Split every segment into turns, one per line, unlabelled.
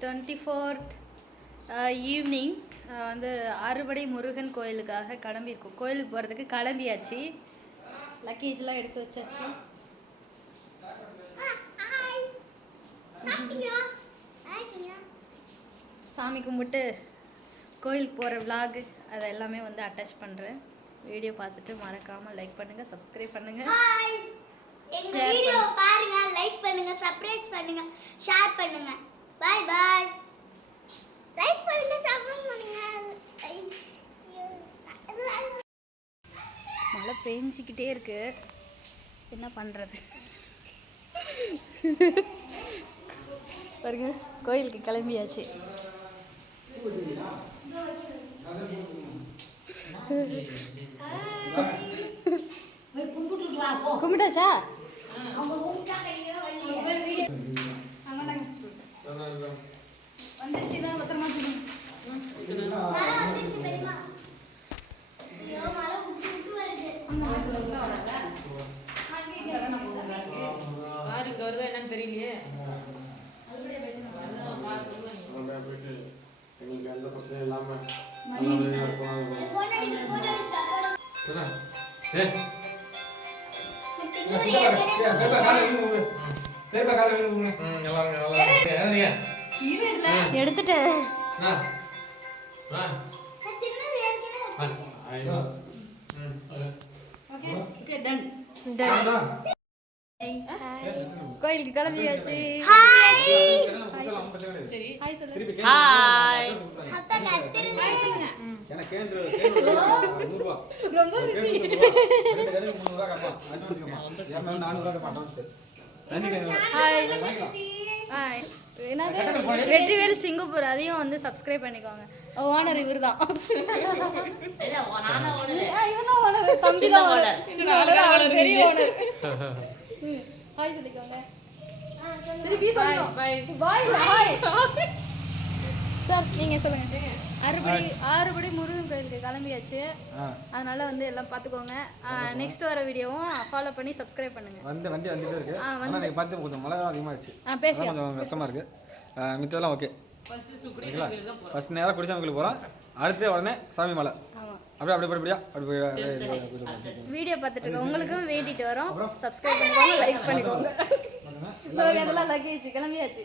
Twenty fourth evening வந்து அறுபடை முருகன் கோயிலுக்காக கிளம்பியிருக்கோம். கோயிலுக்கு போகிறதுக்கு கிளம்பியாச்சு. லக்கேஜ்லாம் எடுத்து வச்சாச்சு. சாமி கும்பிட்டு கோயிலுக்கு போகிற vlog அதை எல்லாமே வந்து அட்டாச் பண்ணுறேன் வீடியோ பார்த்துட்டு மறக்காமல் லைக் பண்ணுங்கள் சப்ஸ்கிரைப் பண்ணுங்கள்
ஹாய் எங்க
Share
வீடியோ பாருங்க லைக் பண்ணுங்க சப்ஸ்கிரைப் பண்ணுங்க ஷேர் பண்ணுங்க. பை பை லைக் பண்ணுங்க சப்ஸ்கிரைப் பண்ணுங்க
மழை பெஞ்சிக்கிட்டே இருக்கு. என்ன பண்ணுறது பாருங்க கோயிலுக்கு கிளம்பியாச்சு. கும்பிட்டாச்சா?
யாருக்கு வருதா என்னன்னு தெரியலையே
போயிட்டு எங்களுக்கு எந்த பிரச்சனையும் இல்லாம நல்லபடியா இருக்கணும். சரிடா? ஏய், ம், நல்லா இருங்க, நல்லா இருங்க. எழுதுறீங்க?
எடுத்துட்டேன்
ஆ. ஆ. ஆ. ஐயோ. ம், அது.
கோயிலுக்கு கிளம்பியாச்சு.
சரி.
ஹாய் சொல்லு.
ஹாய்
ஹாய் சொல்லுங்க.
எனக்கு கேந்து கேந்து நூறுரூவா.
ரொம்ப பிஸி ஹாய் வெற்றிவேல் சிங்கப்பூர் அதையும் வந்து சப்ஸ்கிரைப் பண்ணிக்கோங்க. ஓனர் இவர் தான் ஓனர். தம்பி தான். ஓனர். பெரிய
நீங்க.
ஓனர். ஹாய் சொல்லிக்கோங்க. திருப்பி சொல்லணும். பாய் ஹாய் சார் நீங்க சொல்லுங்க. அறுபடி ஆறுபடி முருகன் கோயிலுக்கு கிளம்பியாச்சு. அதனால வந்து எல்லாம் பார்த்துக்கோங்க நெக்ஸ்ட் வர வீடியோவும் ஃபாலோ பண்ணி சப்ஸ்கிரைப் பண்ணுங்க.
வந்து வண்டி வந்துட்டே இருக்கு.
ஆ,
ஆனால் நீங்கள் பார்த்து கொஞ்சம் மழை
ஆ பேசி
கொஞ்சம் கஷ்டமாக இருக்கு. மித்ததெல்லாம் ஓகே
ஃபர்ஸ்ட் சுக்குடி
ஓகேங்களா?
கோயிலுக்கு தான் போறோம்.
ஃபர்ஸ்ட் நேராக குடிசாமி கோயிலுக்கு போகிறோம் அடுத்து உடனே சாமி மலை. அப்படியே அப்படியே படிப்படியா அப்படி
வீடியோ பார்த்துட்டு இருக்கோம். உங்களுக்கும் வேண்டிட்டு வரோம். சப்ஸ்கிரைப் பண்ணிக்கோங்க. லைக் பண்ணிக்கோங்க. இதெல்லாம் லக்கேஜ் கிளம்பியாச்சு.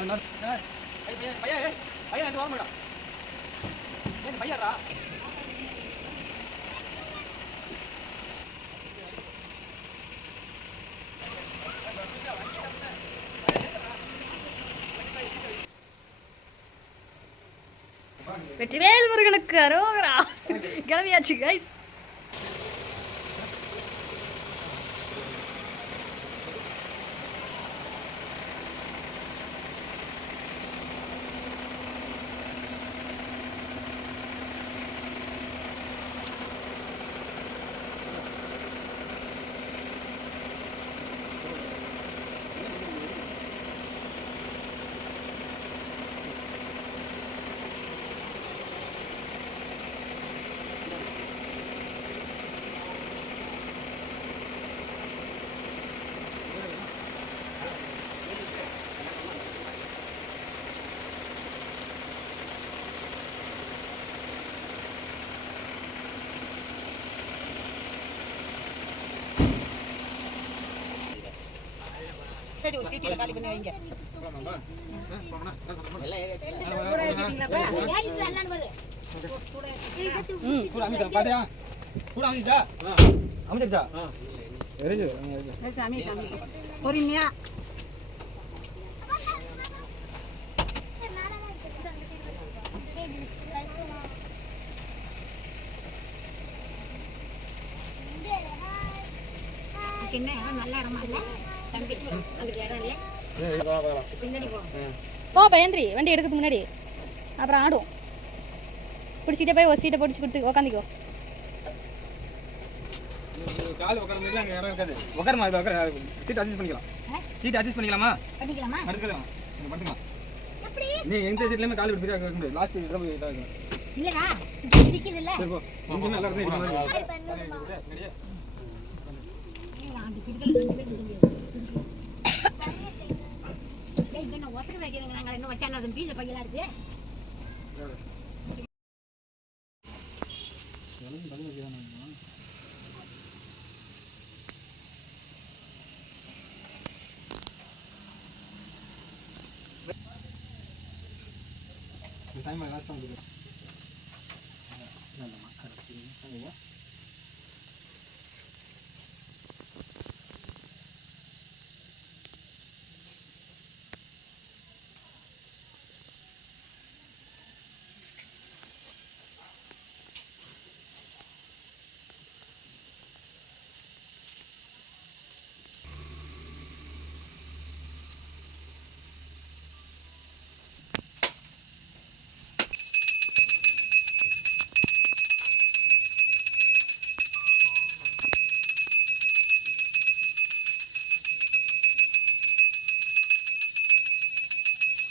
பையன் பையன் வர மாட்டான் ஏன் பையன்டா
வெற்றிவேல் முருகனுக்கு அரோகரா. கிளம்பியாச்சு கைஸ்
முன்னாடி ஒரு சீட்டில காலி பண்ணி வைங்க. பொறுமையா. என்ன நல்ல இடமா போ
பயந்திரி வண்டி எடுக்கிறதுக்கு முன்னாடி. அப்புறம் ஆடும் பிடிச்சிட்டே போய் ஒரு சீட்டை பிடிச்சி கொடுத்து உக்காந்திக்கோ.
கால் உட்கார அங்கே இடம் இருக்காது உட்காருமா இதில் உட்கார சீட் அட்ஜஸ்ட் பண்ணிக்கலாம்? சீட் அட்ஜஸ்ட் பண்ணிக்கலாமா
பண்ணிக்கலாமா
நீ எந்த சீட்லையுமே கால் வைக்க முடியாது. லாஸ்ட் இடம் போய் இதாக இருக்கும்
இல்லடா. இருக்குது இல்ல
சரி போ. இங்கே நல்லா இடத்துல இருக்கிற மாதிரி ரெடியா
அந்த கிடுக்கல ரெண்டு பேர் இருக்கு ஏய் இங்க நான் ஒசர வைக்கிறேங்க நாங்க இன்னும் வச்சா நான் பீஜ பையலா இருக்கு.
இந்த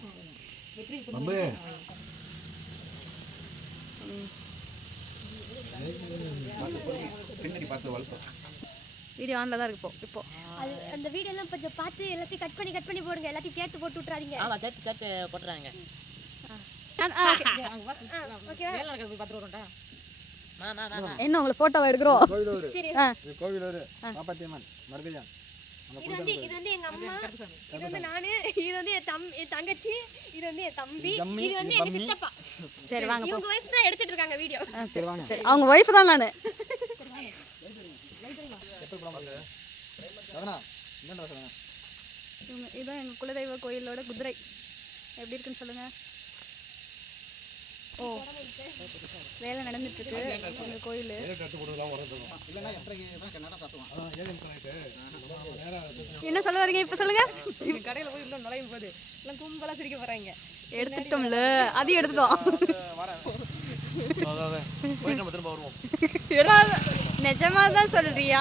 கொடுக்குறேன்
வீடியோ ஆனில் தான் இருக்கு இப்போ
அது அந்த வீடியோ எல்லாம் கொஞ்சம் பார்த்து எல்லாத்தையும் கட் பண்ணி கட் பண்ணி போடுங்க. எல்லாத்தையும் சேர்த்து போட்டு விட்றாதீங்க
ஆமா சேர்த்து சேர்த்து போட்டுறாங்க.
என்ன உங்களை ஃபோட்டோவை எடுக்கிறோம்?
கோவிலூர் இது கோவிலூர் பாப்பாத்தியம்மன் மருதையா நம்ம
இது வந்து இது வந்து எங்க அம்மா இது வந்து நானு இது வந்து என் தம் என் தங்கச்சி இது வந்து என் தம்பி இது வந்து எங்க. சித்தப்பா.
சரி வாங்க
இவங்க வயசு தான் எடுத்துட்டு இருக்காங்க வீடியோ
சரி வாங்க.
சரி அவங்க ஒய்ஃப் தான் நான். இவங்க இதுதான் எங்கள் குலதெய்வ கோயிலோட குதிரை. எப்படி இருக்குன்னு சொல்லுங்க. ஓ வேலை நடந்துட்டு இருக்கு எங்கள் கோயில். என்ன சொல்ல வரீங்க? இப்போ சொல்லுங்க.
கடையில் போய் இன்னும் நுழையும் போது. எல்லாம் கும்பலாக சிரிக்க போகிறாங்க
எடுத்துட்டோம்ல அதையும் எடுத்துட்டோம். நிஜமா தான் சொல்றியா?